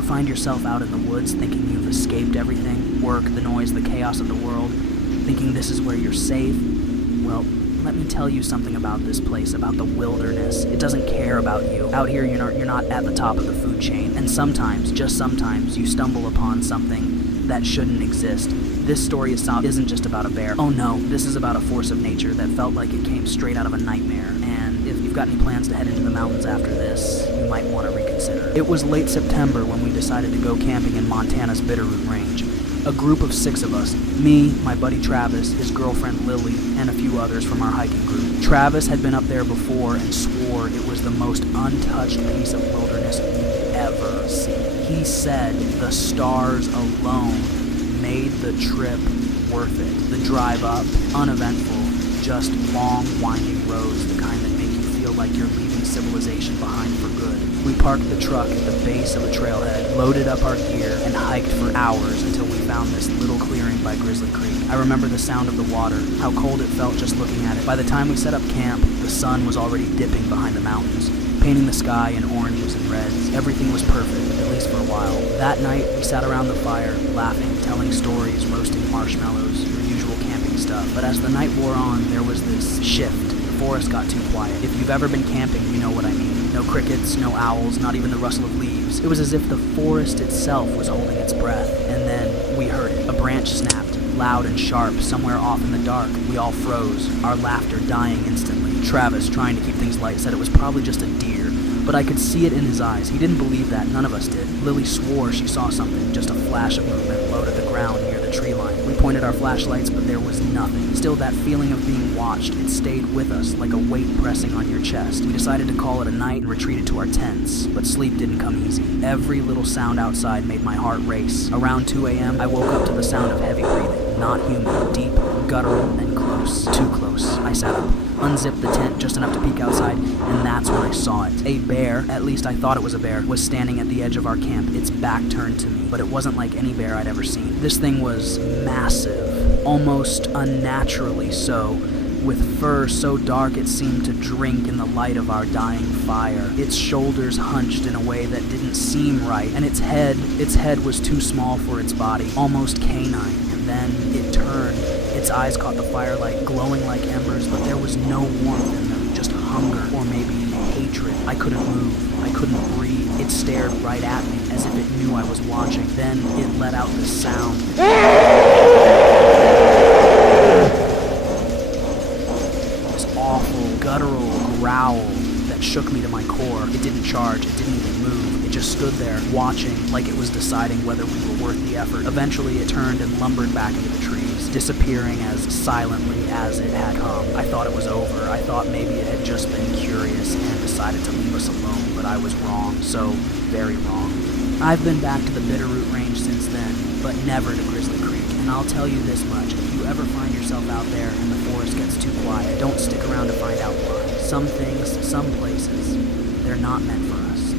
ever find yourself out in the woods thinking you've escaped everything? Work, the noise, the chaos of the world? Thinking this is where you're safe? Well, let me tell you something about this place, about the wilderness. It doesn't care about you. Out here, you're not at the top of the food chain. And sometimes, just sometimes, you stumble upon something that shouldn't exist. This story isn't just about a bear. Oh no, this is about a force of nature that felt like it came straight out of a nightmare. And if you've got any plans to head into the mountains after this, you might want to reconsider. It was late September when we decided to go camping in Montana's Bitterroot Range. A group of 6 of us, me, my buddy Travis, his girlfriend Lily, and a few others from our hiking group. Travis had been up there before and swore it was the most untouched piece of wilderness he'd ever seen. He said the stars alone made the trip worth it. The drive up, uneventful, just long, winding roads, the kind that make you feel like you're leaving civilization behind for good. We parked the truck at the base of a trailhead, loaded up our gear, and hiked for hours until we found this little clearing by Grizzly Creek. I remember the sound of the water, how cold it felt just looking at it. By the time we set up camp, the sun was already dipping behind the mountains, painting the sky in oranges and reds. Everything was perfect, at least for a while. That night, we sat around the fire, laughing, telling stories, roasting marshmallows, your usual camping stuff. But as the night wore on, there was this shift. The forest got too quiet. If you've ever been camping, you know what I mean. No crickets, no owls, not even the rustle of leaves. It was as if the forest itself was holding its breath. And then we heard it. A branch snapped, loud and sharp, somewhere off in the dark. We all froze, our laughter dying instantly. Travis, trying to keep things light, said it was probably just a deer, but I could see it in his eyes. He didn't believe that, none of us did. Lily swore she saw something, just a flash of movement low to the ground near the tree line. We pointed our flashlights, but there was nothing. Still, that feeling of being watched, it stayed with us, like a weight pressing on your chest. We decided to call it a night and retreated to our tents, but sleep didn't come easy. Every little sound outside made my heart race. Around 2 a.m., I woke up to the sound of heavy breathing. Not human, deep, guttural, and close. Too close. I sat up, unzipped the tent just enough to peek outside, and that's when I saw it. A bear, at least I thought it was a bear, was standing at the edge of our camp, its back turned to me. But it wasn't like any bear I'd ever seen. This thing was massive, almost unnaturally so, with fur so dark it seemed to drink in the light of our dying fire. Its shoulders hunched in a way that didn't seem right, and its head was too small for its body, almost canine. And then it turned. Its eyes caught the firelight, glowing like embers, but there was no warmth in them, just hunger, or maybe hatred. I couldn't move. I couldn't breathe. It stared right at me, as if it knew I was watching. Then it let out this sound. This awful, guttural growl that shook me to my core. It didn't charge. It didn't even move. It just stood there, watching, like it was deciding whether we were worth the effort. Eventually, it turned and lumbered back into the trees, disappearing as silently as it had come. I thought it was over. I thought maybe it had just been curious and decided to leave us alone, but I was wrong. So very wrong. I've been back to the Bitterroot Range since then, but never to Grizzly Creek, and I'll tell you this much. If you ever find yourself out there and the forest gets too quiet, don't stick around to find out why. Some things, some places, they're not meant for us.